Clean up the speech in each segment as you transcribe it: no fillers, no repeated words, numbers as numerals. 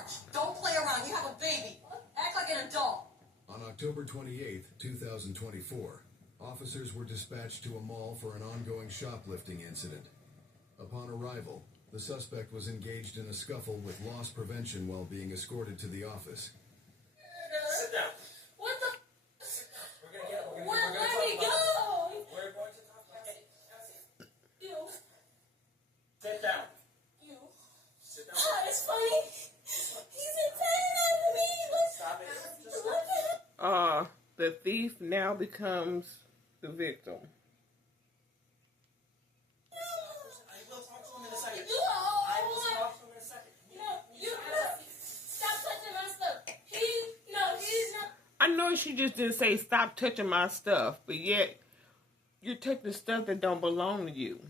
charge. Don't play around. You have a baby. Act like an adult. On October 28th, 2024, officers were dispatched to a mall for an ongoing shoplifting incident. Upon arrival, the suspect was engaged in a scuffle with loss prevention while being escorted to the office. Sit down. What the? Sit down. We're Where gonna did talk he about go? it. We're going to talk about it. You. Sit down. You. Sit down. Oh, it's funny. He's insane on me. Stop it. Just Look at him. The thief now becomes the victim. I will talk to him in a second. You I will talk to him in a second. you stop touching my stuff. He's not. I know she just didn't say stop touching my stuff, but yet you're touching stuff that don't belong to you.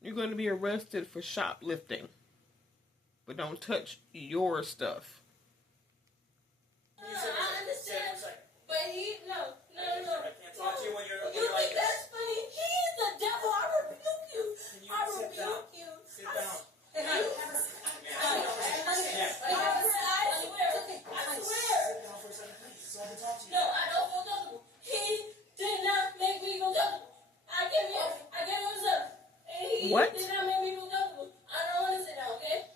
You're going to be arrested for shoplifting, but don't touch your stuff. I understand, but no. I can't talk to you when you're You like think that's funny? He is the devil. I rebuke you. Can you I sit down? rebuke you. Sit down. I swear. Sit down for a second, please, so I can talk to you. No, I don't feel comfortable. He did not make me feel comfortable. I gave him some. And he What? did not make me feel comfortable. I don't want to sit down, okay?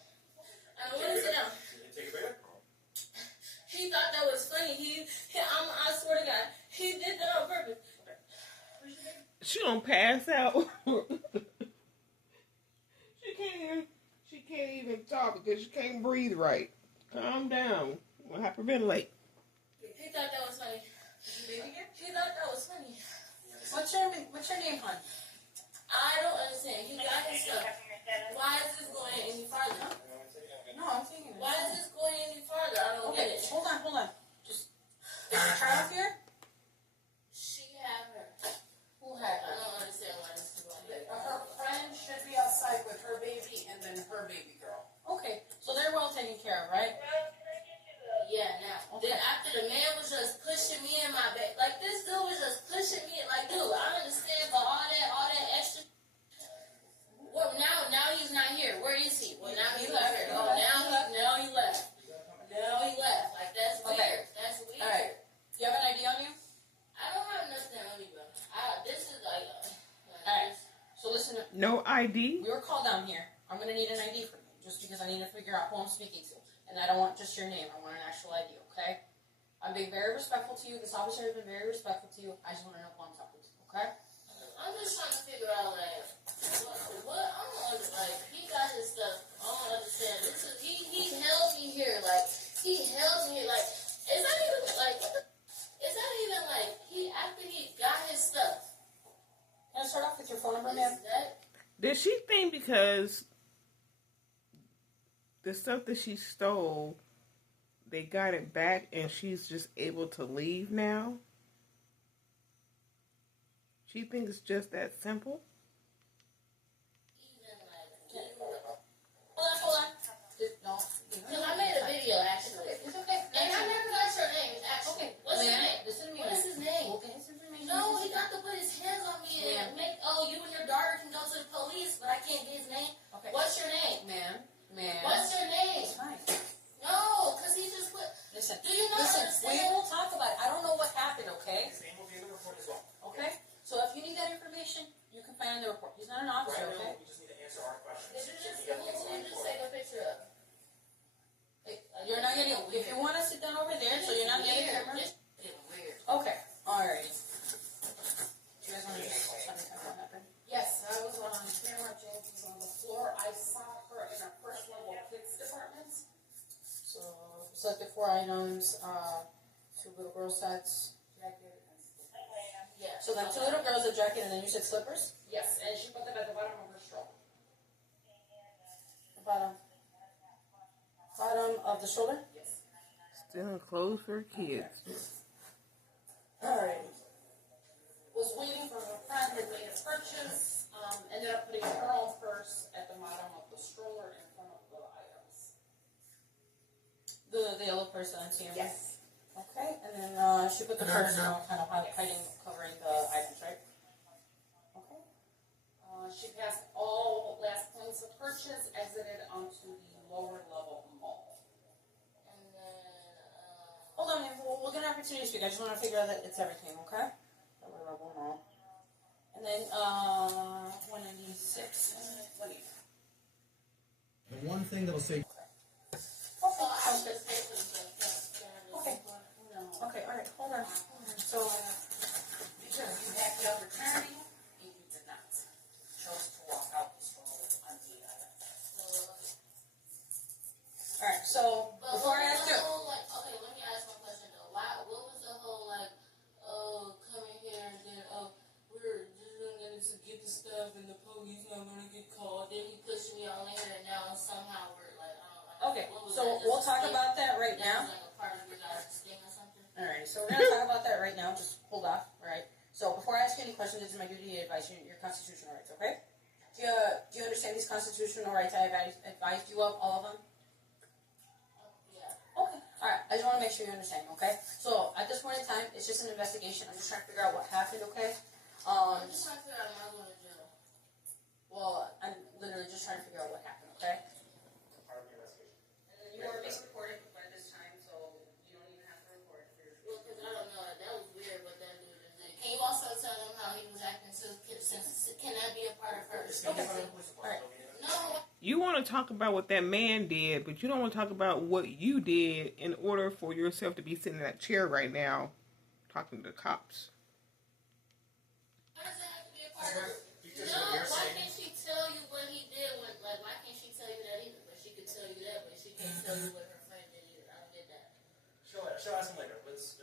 I don't want to sit down. Take a break. He thought that was funny. I swear to God, he did that on purpose. She gonna pass out. She can't even talk because she can't breathe right. Calm down. We'll hyperventilate. He thought that was funny. He thought that was funny. What's your name, hon? I don't understand. He got his stuff. Why is this going any farther? No, I'm thinking. Why is this going any farther? I don't get it. Hold on. Just is your child here? She had her. Who had her? I don't understand why this is going on. Her friend should be outside with her baby and then her baby girl. Okay, so they're well taken care of, right? Yeah, now. Okay. Then after the man was just pushing me in my bed, like this dude was just pushing me, like, dude, I understand, but all that extra. Well, now he's not here. Where is he? Well, now he left. Oh, now he left. Like that's weird. Okay. That's weird. All right. Do you have an ID on you? I don't have nothing on me, bro. This is like all right. So listen. No ID? We were called down here. I'm gonna need an ID from you, just because I need to figure out who I'm speaking to, and I don't want just your name. I want an actual ID. Okay? I'm being very respectful to you. This officer has been very respectful to you. I just want to know who I'm talking to. Okay? I'm just trying to figure out like what I don't understand. Like he got his stuff. I don't understand. This is he held me here. Like he held me like is that even like he after he got his stuff? Can I start off with your phone number, ma'am? Did she think because the stuff that she stole, they got it back and she's just able to leave now? She thinks it's just that simple? Hold on. No. Because I made a video, actually. It's okay. And I never got your name, actually. Okay. What's his name? What is his name? Okay, his information. No, he got to put his hands on me and make, you and your daughter can go to the police, but I can't get his name. Okay. What's your name? Ma'am. What's your name? It's fine. No, because he just put... Listen. Do you not understand? We will talk about it. I don't know what happened, okay? His name will be in the report as well. Okay? So if you need that information, you can find it in the report. He's not an officer, Right okay? now, we just need to answer our questions. Did you just take a picture of? You're not getting. If you want to sit down over there, so you're not getting camera. Weird. Okay. Alright. Do you guys want to just tell me what happened? Yes, I was on camera. James was on the floor. I saw her in her first level kids departments. So, selected 4 items, 2 little girl sets. Jacket. Yeah. So then 2 little girls, a jacket, and then you said slippers? Yes, and she put them at the bottom of her stroller. The bottom of the shoulder? Yes. Still clothes for kids. Alright. Was waiting for her friend who made a purchase. Ended up putting her own purse at the bottom of the stroller in front of the items. The yellow purse on TM? Yes. Okay, and then she put the purse kind of hiding, covering the items, right? Okay. She passed all last points of purchase, exited onto the lower level mall. I just want to figure out that it's everything, okay? That way I won't know. And then, 196. What do you? The one thing that'll say. Okay, sounds good. Okay. Okay, alright, hold on. So, you have your returning, and you did not. Chose to walk out this room unseen. Alright, so, before I ask you. Okay, let me ask one question though. What was the whole like, oh, come in here and then, oh, we're just gonna get the stuff and the police not gonna get called. Then he pushed me on there and now somehow we're like, I don't know. Okay, What was so that? we'll talk about that right now. Like a part of your guys' thing or something? Alright, so we're gonna talk about that right now. Just hold off, alright? So before I ask you any questions, it's my duty to advise you your constitutional rights, okay? Do you understand these constitutional rights I advised you of, all of them? Yeah. Okay. Alright, I just want to make sure you understand, okay? So at this point in time, it's just an investigation. I'm just trying to figure out what happened, okay? I'm just trying to figure out am I going to jail? Well, I'm literally just trying to figure out what happened, okay? Part of the investigation. And then you are being recorded by this time, so you don't even have to record. Well, because I don't know. That was weird what that dude just did. Can you also tell them how he was acting since can that be a part of her? Okay. Alright. No. You want to talk about what that man did, but you don't want to talk about what you did in order for yourself to be sitting in that chair right now talking to the cops. How does that have to be a part of her? Because No, what you're why saying. can't she tell you what he did? Why can't she tell you that either? But she could tell you that, but she can't tell you what her friend did either. I don't get that. She'll ask him later. She's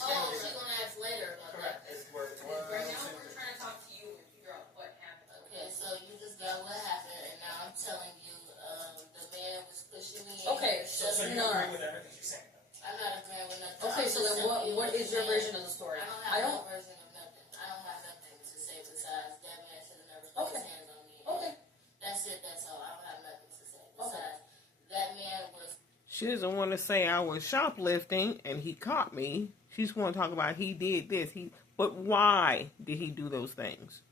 Oh, she's gonna ask later about correct. that. Right now, we're trying to talk to you and figure out what happened. Okay, so you just got what happened, and now I'm telling you, the man was pushing me. Okay, So you no. agree with everything she's saying? I'm not agreeing with nothing. Okay, I'm so just then telling you what is your the man- version of the story? I don't have no version of nothing. I don't have nothing to say besides that man should have never put Okay. his hands on me. Okay. That's it. That's all. I don't have nothing to say besides that man was. She doesn't want to say I was shoplifting and he caught me. She's going to talk about he did this. But why did he do those things?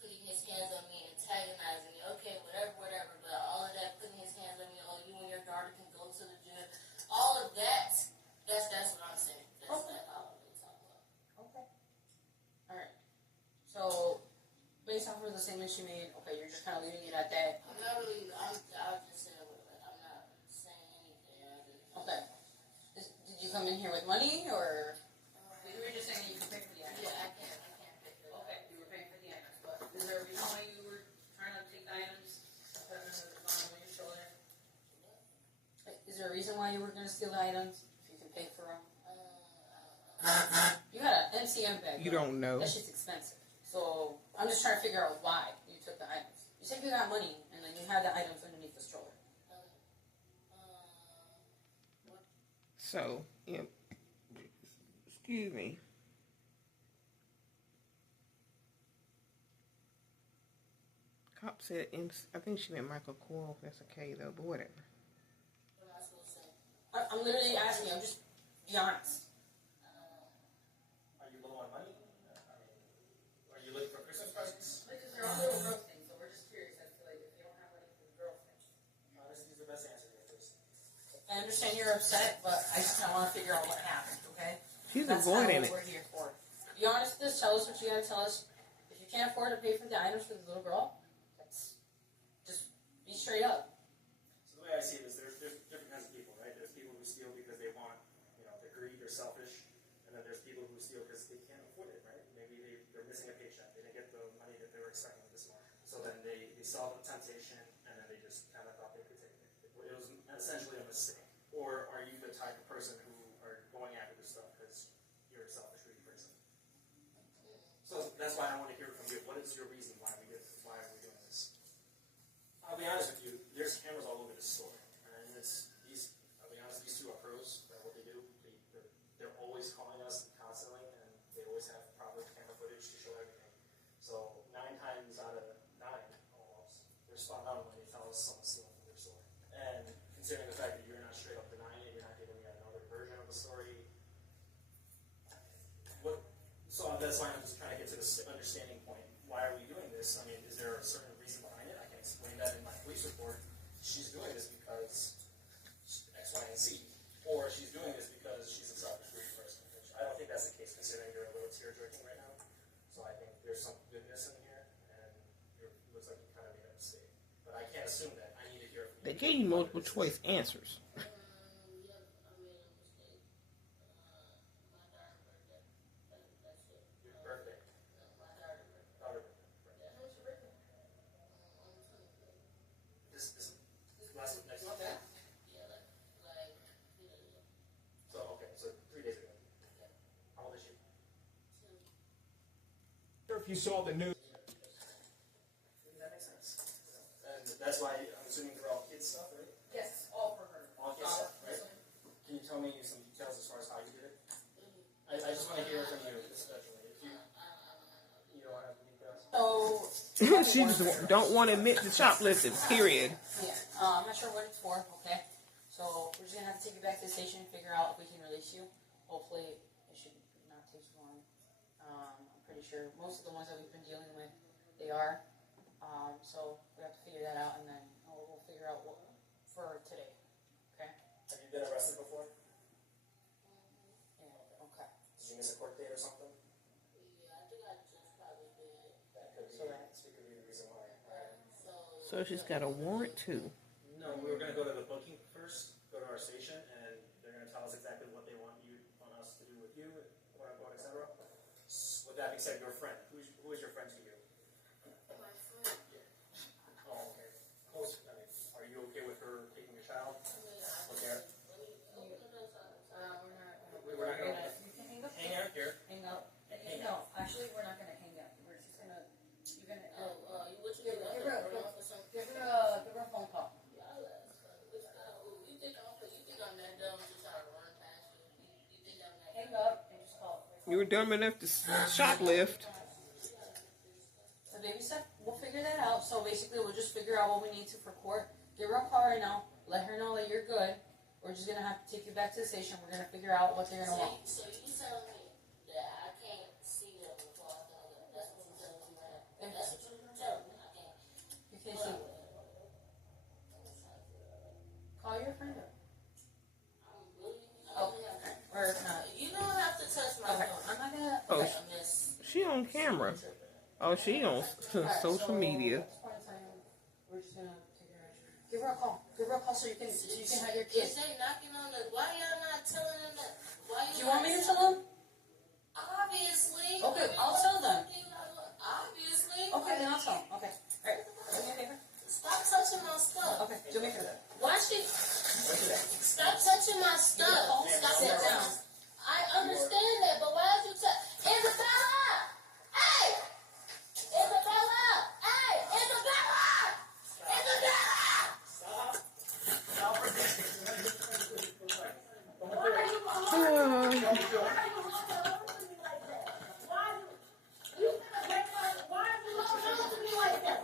Putting his hands on me, antagonizing me. Okay, whatever. But all of that, putting his hands on me. Oh, you and your daughter can go to the gym. All of that. That's what I'm saying. That's all I'm really talking about. Okay. Alright. So, based off of the statement she made, okay, you're just kind of leaving it at that. I'm not really. I'm just saying. I'm not saying anything. Okay. Did you come in here with money, or? You were just saying you could pay for the items. Yeah, I can't pick it up. Okay, you were paying for the items, but is there a reason why you were trying to take the items? Put them on your shoulder? Is there a reason why you were going to steal the items? If you can pay for them? You had an MCM bag. You don't know. That shit's expensive. So, I'm just trying to figure out why you took the items. You said you got money, and then you had the items underneath the stroller. So, excuse me. Cop said, I think she meant Michael Coyle. That's okay though, but whatever. What am I supposed to say? I'm literally asking you. I'm just be honest. Are you low on money? Are you looking for Christmas presents? Because they're all little girl things, so we're just curious as to like if you don't have money for the girl things. Honesty is the best answer here, please. I understand you're upset, but I just kind of want to figure out what happened. Okay? She's That's avoiding not it. what we're here for. Be honest with us. Tell us what you gotta tell us. If you can't afford to pay for the items for the little girl, just be straight up. So the way I see it is there's different kinds of people, right? There's people who steal because they want, they're greedy, they're selfish, and then there's people who steal because they can't afford it, right? Maybe they're missing a paycheck, they didn't get the money that they were expecting this month. So then they saw the temptation, and then they just kind of thought they could take it. It was essentially a mistake. Or are you the type of person who are going after this stuff because you're a selfish, greedy person? So that's why I want to hear from you. What is your reason why we did this? Why are we doing this? I'll be honest with you. There's cameras all over the store, and I'll be honest. These two are pros at what they do. They're always calling us constantly, and they always have proper camera footage to show everything. So 9 times out of 9, almost, they're spot on when they tell us someone's stealing from their store. And considering the fact that you're not straight up denying it, you're not giving me another version of the story. So that's why I'm just trying to get to this understanding point. Why are we doing this? I mean, is there a certain reason behind it? I can explain that in my police report. She's doing this because X, Y, and Z. Or she's doing this because she's a selfish greedy person. gave you multiple choice answers. Yep, I made a mistake. My daughter's birthday. That's it. Your birthday. No, my daughter's birthday. Daughter. Yeah, when's your birthday? On the 25th. This last week, next week. Okay. Yeah, yeah. So, okay, so 3 days ago. Yeah. How old is she? If you saw the news. That makes sense. And that's why I'm assuming they're all kids stuff, right? Yes, all for her. All kids stuff, right? Can you tell me some details as far as how you did it? I just want to hear it from you, especially. If you don't have the details. So, She just don't want to admit to shoplifting, period. yeah, I'm not sure what it's for, okay? So, we're just gonna have to take you back to the station and figure out if we can release you. Hopefully, it should not take too long. I'm pretty sure most of the ones that we've been dealing with, they are. So, we have to figure that out and then we'll figure out what for today, okay? Have you been arrested before? Yeah, okay. Did you miss a court date or something? Yeah, I think I just probably did. That could be, So that could be the reason why. So she's got a warrant too. No, we were going to go to the booking first, go to our station, and they're going to tell us exactly what they want us to do with you, quote unquote, etc. With that being said, your friend. Who is your friend to you? My friend. Oh, okay. Close. I mean, are you okay with her taking your child? Okay. We're not going to You can hang up. hang out here. Hang up. No, actually, we're not gonna hang up. We're just gonna, you're gonna, What you give do? her Give a phone call. You think I'm that dumb to try to run past you? You think I'm that Hang up and just call. You were dumb enough to shoplift. So baby step, we'll figure that out. So basically, we'll just figure out what we need to for court. Give her a call right now. Let her know that you're good. We're just gonna have to take you back to the station. We're gonna figure out what they're gonna want. So you telling me that I can't see them before I go there? That's what you're telling me, right? That's what you're telling me. I can't. You can't see. Call your friend up. I'm really. Oh, or not. You don't have to touch my Okay, phone. I'm not gonna. Oh, I miss. she on camera. Oh, she on social media. We're just gonna take her out. Give her a call. Give her a call so you can have your kids. Is they knocking on the? Why y'all not telling them that? Why Do you want me to tell them? Obviously. Okay, I'll tell them. Obviously. Okay, then I'll tell them. Okay. All right. Do me a favor. Stop touching my stuff. Okay. Do me a favor. Why she? Stop touching my stuff. Stop Sit touching down. I understand that, but why did you touch? Isabella! Hey! Isabella! Hey! Isabella! Isabella! Stop. Stop right there. Why are you going to me like that? Why are you holding on to me like that?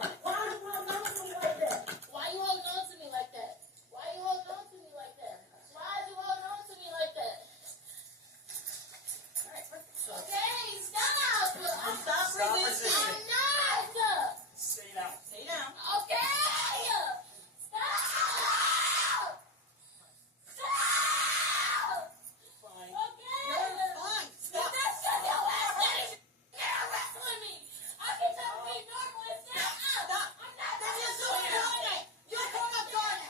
Why are you holding on to me like that? Why are you holding on to me like that? Why are you holding on to me like that? Why are you holding on to me like that? All right. So, Okay, stop! stop resisting. I'm not! Stay down. Stay down. Okay! Stop! Stop! Fine. Okay! You're fine. Stop. That's just your ass lady! You're wrestling me! I can just be normal and stop! Stop. I'm not That's just just doing it. You're going up, Jordan.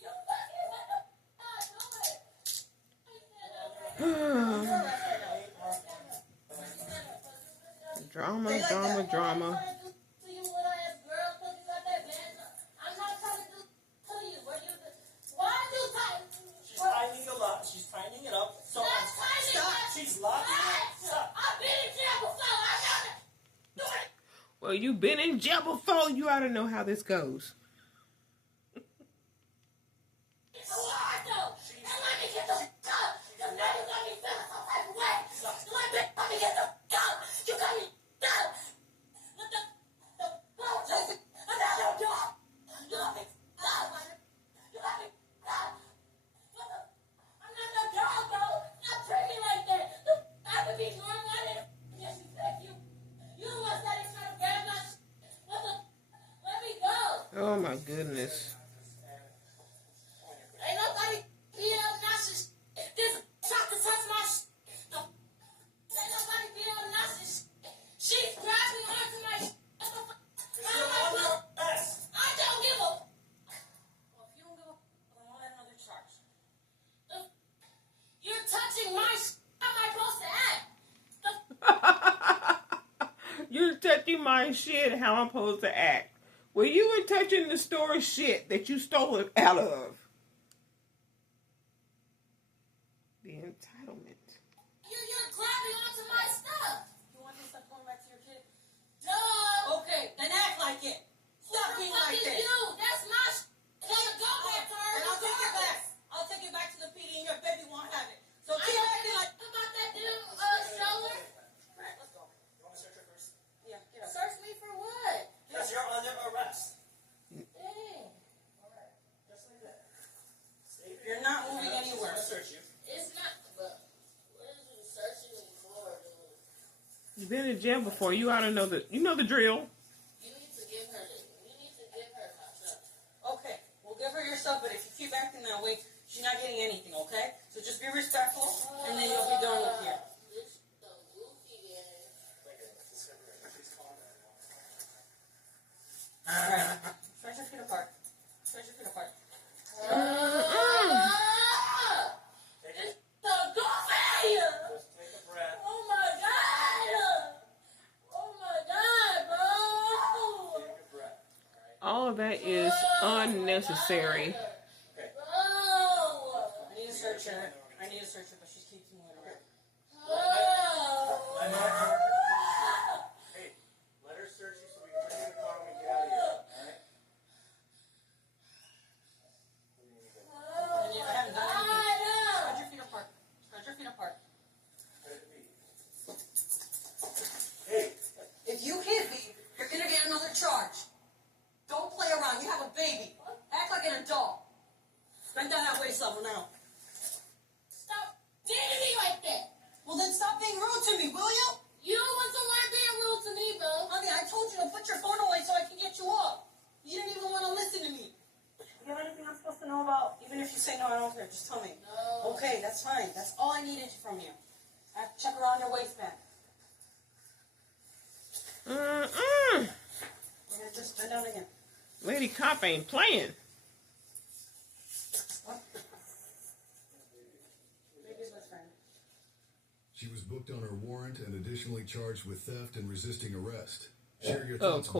You fucking what the fuck do it! Drama, drama, drama. She's tightening it up. She's tightening it up. So stop. She's locking it. Stop. Well, you've been in jail before. You ought to know how this goes. Oh my goodness. Ain't nobody being obnoxious. This shot to touch my ain't nobody being obnoxious. She's grabbing onto my You're under arrest. I don't give a my shit, how I'm supposed to act. Well, you were touching the store shit that you stole it out of. The entitlement. You're grabbing onto my stuff. You want this stuff going back to your kid? Duh. Okay, then act like it. Stop being like Fuck is this. you? That's my go back to her. And I'll take it back. I'll take it back to the PD and your baby won't have it. So I keep don't acting give like... a about that damn stroller. Right, let's go. You want to search her first? Yeah, get up. Search me for what? Because you're under arrest. Dang. Alright. Just like that. Stay here. You're not moving anywhere. I'll search you. It's not, but what is you searching me for, dude? You've been in jail before. You ought to know the drill. You need to give her my stuff. Okay, we'll give her your stuff, but if you keep acting that way, she's not getting anything, okay? So just be respectful, and then you'll be done with here. This so goofy, man. Please calm down. Alright, stretch your feet apart. Stretch your feet apart. It's so goofy! Just take a breath. Oh my god! Oh my god, bro! Take a breath. All of that is unnecessary. Bro! I need to search her. But she keeps moving around. Let her, hey, let her search you so we can put you in the car when we get out of here. Alright? And you haven't done anything. Spread your feet apart. Spread your feet apart. Hey, If you hit me, you're gonna get another charge. Don't play around. You have a baby. Act like an adult. Bend down that waist level now. Stop beating me like that! Well, then stop being rude to me, will you? You was the one being rude to me, bro. Honey, I told you to put your phone away so I can get you off. You didn't even want to listen to me. You have anything I'm supposed to know about? Even if you say no, I don't care. Just tell me. No. Okay, that's fine. That's all I needed from you. I have to check around your waistband. Yeah, just bend down again. Lady cop ain't playing. What? Baby's best friend. She was booked on her warrant and additionally charged with theft and resisting arrest. Share your Oh, thoughts on cool.